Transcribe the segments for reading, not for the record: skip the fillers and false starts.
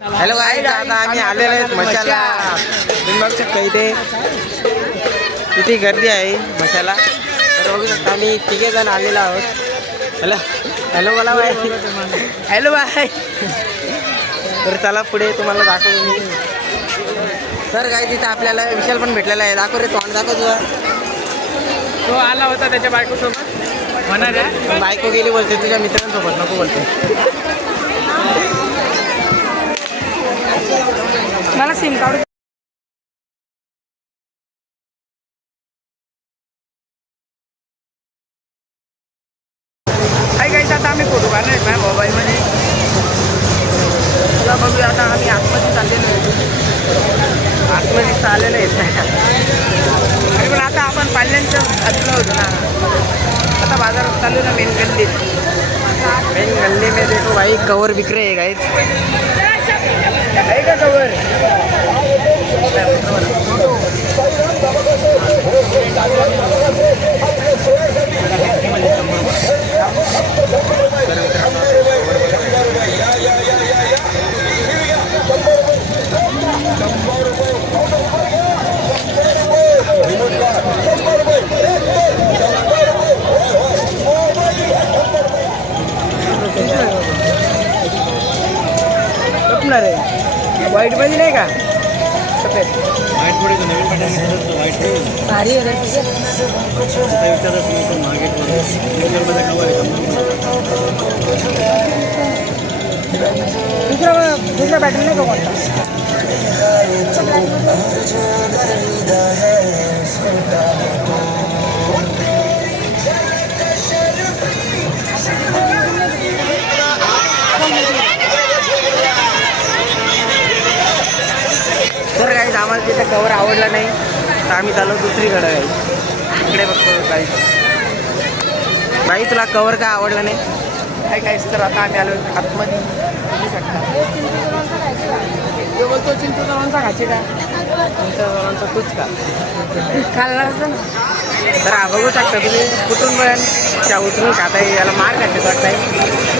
Hello guys, आता आम्ही आलेलो आहेत मशाला. तुम्ही बघू शकता इथे किती गर्दी आहे मशाला. तर बघू शकता आम्ही तिघे जण आलेलो आहोत. हॅलो हॅलो मला बाय. Hello bye. तर चला पुढे तुम्हाला दाखवतो मी. तर काय तिथं आपल्याला विशाल पण भेटलेला आहे. दाखव रे, तोंड दाखव तुझा. तो आला होता त्याच्या बायकोसोबत होणार आहे. बायको गेली बोलते तुझ्या मित्रांसोबत, नको बोलते. मला सिम कार्ड काय गायचं आता आम्ही फोटो काढणार आहे माझ्या मोबाईलमध्ये. तुला बघूया आता आम्ही आतमध्ये चाललेलो आहे. आतमध्ये आलेलं आहेत. अरे पण आता आपण पाल्यांच्या बाजूला होतो ना. आता बाजारात चालू ना मेन गल्लीत. मेन गली में देखो भाई कवर बिक रहे हैं गाइस. आहे का कवर? लपणार आहे. व्हाईट मध्ये नाही का? सफेद भारी आहे रे. दुसरा बॅटरी नाही का कोणता? तर काही आम्हाला तिथं कवर आवडला नाही तर आम्ही चाललो दुसरीकडं. काही इकडे बघतो काही. बाई तुला कवर का आवडला नाही? काय काय तर आता आम्ही आलो आतमध्ये बघू शकता. तो बोलतो चिंचूचा लोणचा खायचे का? तुमचा तूच का? खाल्ला असं ना. तर हा बघू शकता तुम्ही कुठून पण त्या उतरून खाताय. याला मार खाते वाटताय.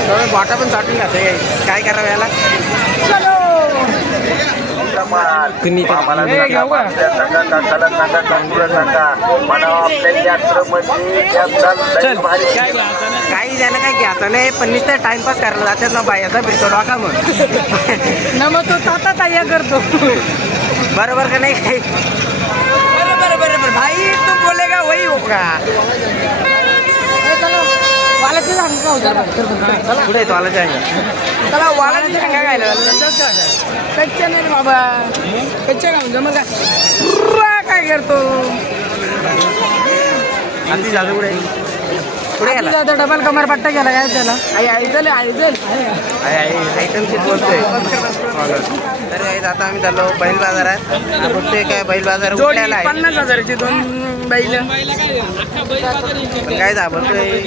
थोडं बॉटा पण चाटून खाताय. काय करावं याला? कुणी काही झालं काय घ्यायचं नाही, पण नुसतं टाइमपास करायला जातात ना बाई. याचा भेटतो डोका मग. ना मग तो ताता तयार करतो. बरोबर का नाही? काही बरोबर बरोबर भाई तू बोलेगा वही होगा. वालाची सांगा होता. पुढे तो आला जायगा. त्याला वाळाची शेंगा खायला कच्च्या नाही रे बाबा. कच्च्या खाऊन जमल का? काय करतो? आधी झालं पुढे पुढे गेला. डबल कमर पट्टा गेला काय त्याला? आयजल आयटमशीट बोलतोय. तर काही आता आम्ही चाललो बैल बाजारात. बघतोय काय बैल बाजार जोडी उठलेला आहे. 50,000ची 2 बैल. काय दाबतोय.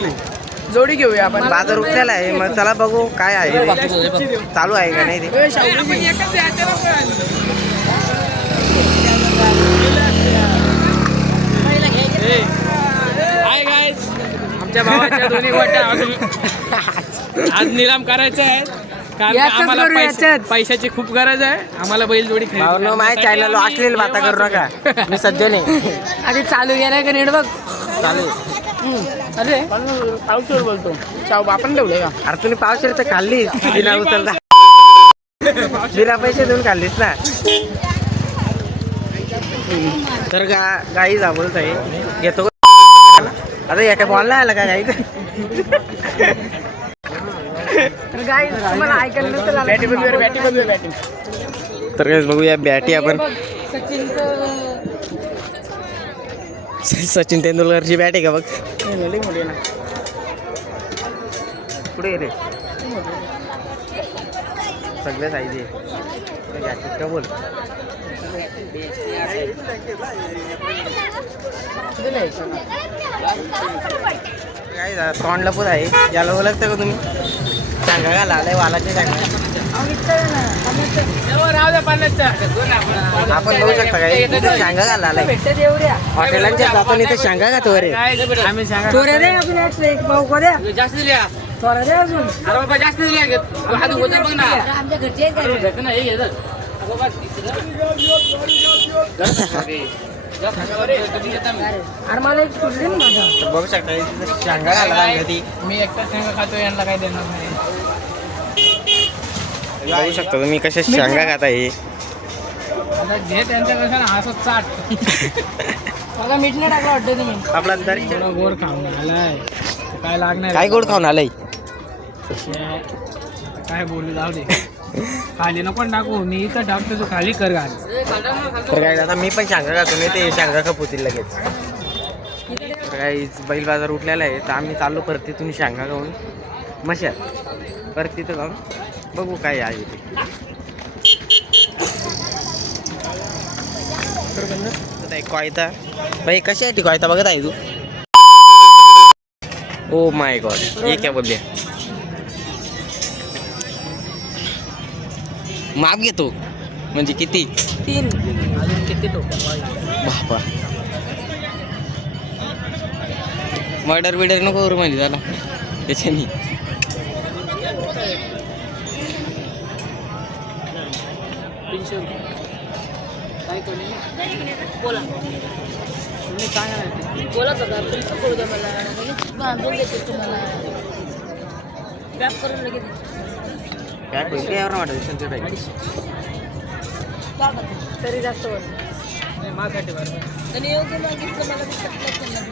जोडी घेऊया आपण. बाजार उठलेला आहे. मग चला बघू काय आहे चालू आहे का नाही ते. हाय गाईज, आमच्या भावाच्या दोन्ही गोट्या आज निलाम करायचा आहे. कारण आम्हाला पैशाची खूप गरज आहे. आम्हाला बैल जोडी भावनो माझ्या चॅनल असलेली बाता करू नका. मी सध्या नाही. आधी चालू गेलाय का नीट बघ. चालेल. अरे पावसावर बोलतो. चाव आपण ठेवले का? अरे तुम्ही पावशेर तर खाल्लीस. बिना उचलता बिना पैसे देऊन खाल्लीस ना. तर गाई बोलत आहे घेतो. आता एका बॉल नाही आला का गाई? गाई तुम्हाला ऐकायला नसेल आलं. बॅटी बघूया बॅटी. तर काय बघूया बॅटी आपण. सचिन तेंडुलकरची बॅट आहे का बघ. मोठी ना. पुढे रे सगळ्या साईज आहे का बोल. काय तोंड लपूत आहे. याला ओळखतं का तुम्ही? सांगा का लालाय वालाचे सांगा. आपण बघू शकता काय सांगा का लालाय. हॉटेलांच्या जातो इथे सांगा का तो रे. आम्ही सांगा चोऱ्या दे आपल्या एक भाऊ को द्या. जास्त थोडा दे अजून. अरे बाबा जास्त नाही घ्या. आधी वजन बघ ना. आमच्या घरचे आहेत का? घेतं ना, हे घे जा. अगं बघ, अरे मला एक फुल दे ना माझा. बघू शकता इथे शेंगा घाला ती. मी एकटा शेंगा खातो, यांना काय देणार नाही. बघू शकता तुम्ही कशा शेंगा खाता हे. आता घे त्यांच्याकडे ना असं चाट. मला मीठ नाही टाकलं वाटतं तुम्ही. आपला तरी थोडा गोड खाऊन आलाय. काय लागणार काय गोड खाऊन आलंय. काय बोलू, जाऊ दे. खाली नको टाकू, मी इथं टाकतो, तू खाली कर घाल. तर काय आता मी पण शेंगा खातो नाही ते शेंगा खपवतील लगेच. काही बैल बाजार उठलेला आहे तर आम्ही चाललो परत तिथून शेंगा खाऊन मशात परत तिथं जाऊन बघू काय आहे ते कोयता. भाई कशी आहे ती कोयता बघत आहे तू. ओ माय गॉड ये क्या बोलले. माप घेतो म्हणजे किती 3. अजून किती बापा मर्डर बिर्डर नको करू म्हणजे झाला त्याच्यानी. बोला बोला का करू द्या मला. बांधून देते तुम्हाला. रॅप करून लगेच काय पैसे यावर वाटत तरी जास्त माझ्यासाठी बरं. आणि योग्य मागितलं मला ते पटलं नाही.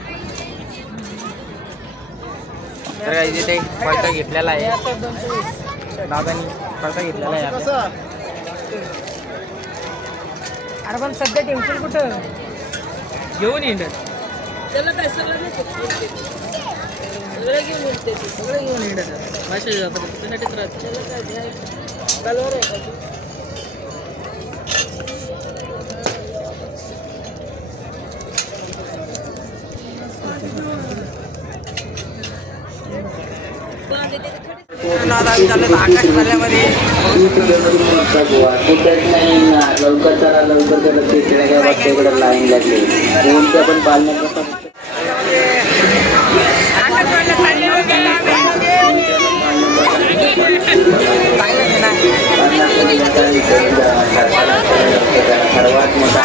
तर काही तिथे कोयता घेतलेला आहे असं 220. दादानी कोयता घेतलेला आहे आता. अरे पण सध्या टेन्शन कुठं. घेऊन येणार. त्याला काय सगळं नाही सगळं घेऊन येते. सगळं घेऊन येणार. मासे जातात त्याच्यासाठीच राहते. त्याला काय द्यायचं. कलवर आहे का तू. आम्ही चाललो आकाश पाल्यामध्ये. लवकर चला लवकर करत तिकडे बच्चेकडे लाईन लागली कोणत्या पण पालण्याचा सर्वात मोठा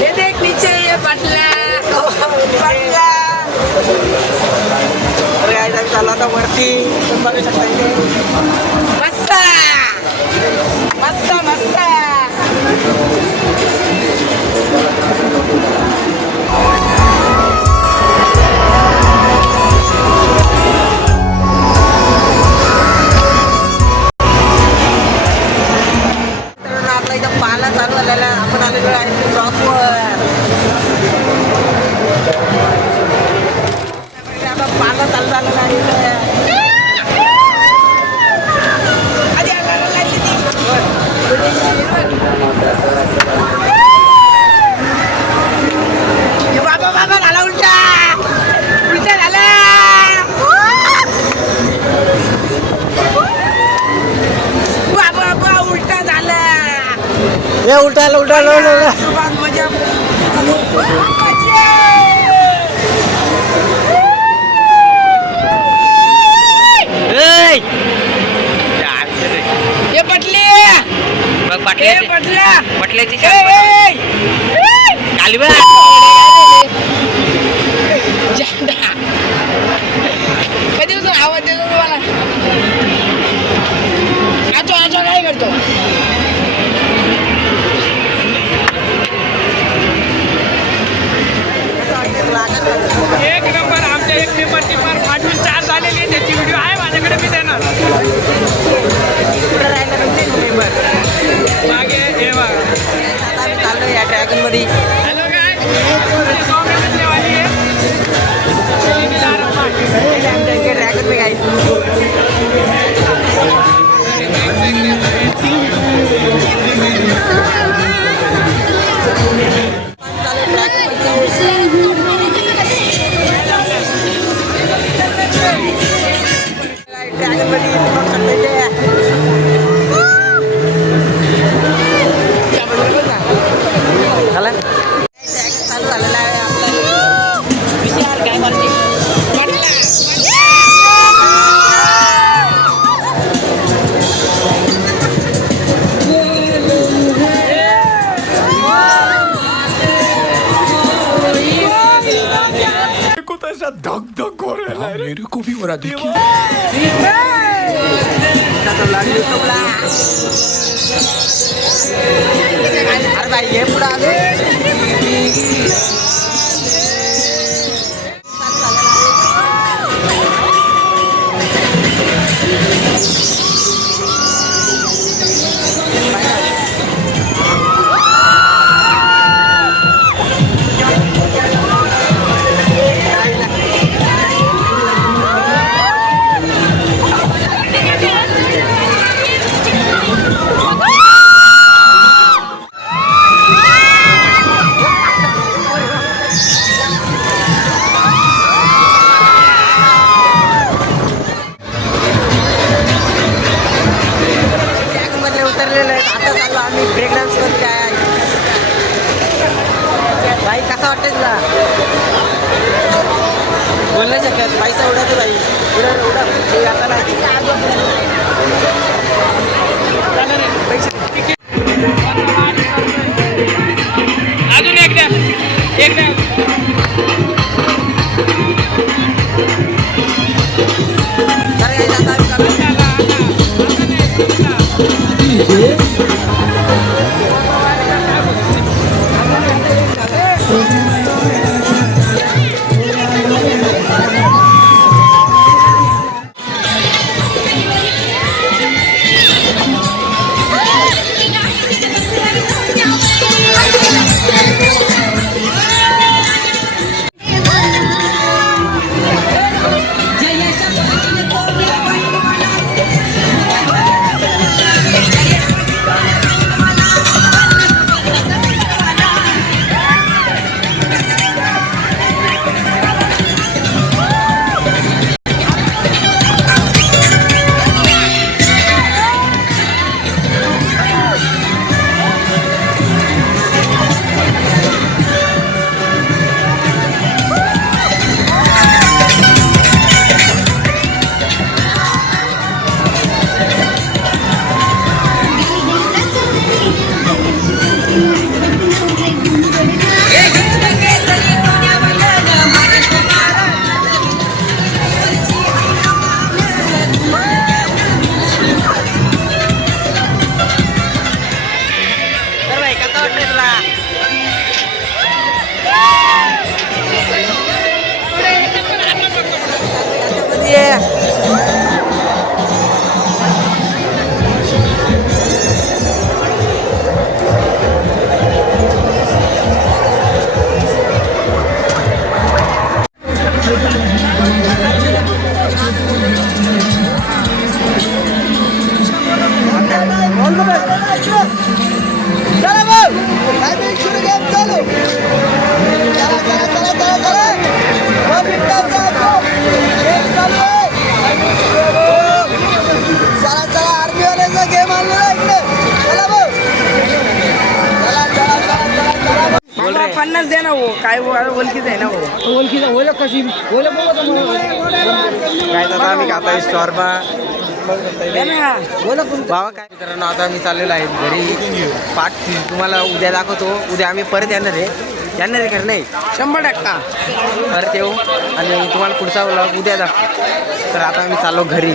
ये देख नीचे ये पटला अरे आज चालला आता वरती बघू शकता इथे. मस्त मस्त मस्त. आपला इथं पाला चालू झालेला आपण आलेलो आहे ब्लॉकवर. आता पाला चालू झालेला आहे. बाबा बाबा झाला उलटा उलटा झाला. बाबा बाबा उलटा झाला. हे उलटायला उलटायला सुरुवात मजा हे पटली पटल्या पटल्याची कधी आवाज देतो तुम्हाला. आचो काय करतो. एक नंबर. आमच्या एक मेंबरची फार पाठवून 4 झालेली आहे. त्याची व्हिडिओ आहे माझ्याकडे, मी देणार. मागे हे बघा. चाललो या ड्रॅगन मध्ये. हॅलो काय ऐसा धक धक हो रहा है मेरे को भी हो रहा देखिए अरे भाई ये पुढं आले उतरलेलं आहे. आता चाललो आम्ही ब्रेक डान्स करतो काय भाई कसा वाटतं तुला बोल नाही शकत पैसा उडवतो भाई उडव आता नाही अजून एकदा पन्नास दे ना हो काय ओळखीच आहे ना हो ओळखीचा ओळख कशी ओळख काय आता आम्ही खाताय स्टॉरबा बाबा काय मित्रांनो आता आम्ही चाललेलो आहे घरी पाठ तुम्हाला उद्या दाखवतो उद्या आम्ही परत येणार आहे खरं नाही 100% परत येऊ आणि तुम्हाला पुढचा व्लॉग उद्या दाखवतो तर आता आम्ही चाललो घरी